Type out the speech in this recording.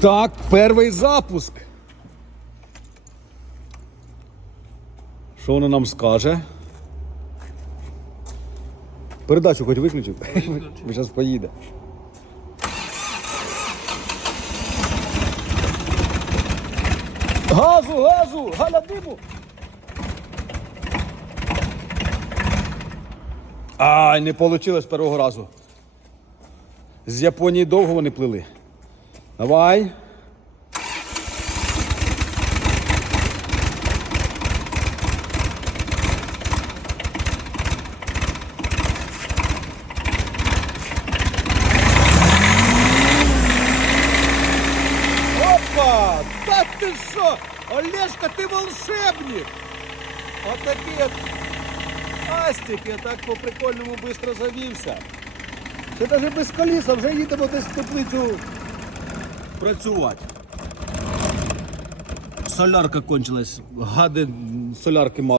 Так, перший запуск. Що воно нам скаже? Передачу хоч виключив. Бо зараз поїде. Газу, газу! Галя диму! Ай, не вийшло з першого разу. З Японії довго вони плили. Давай. Опа! Та ти що? Олешка, ти волшебник! Отакий от Астик, я так по прикольному швидко завівся. Це навіть без коліса, вже їдемо десь в теплицю працювати. Солярка кончилась, гади солярки мало.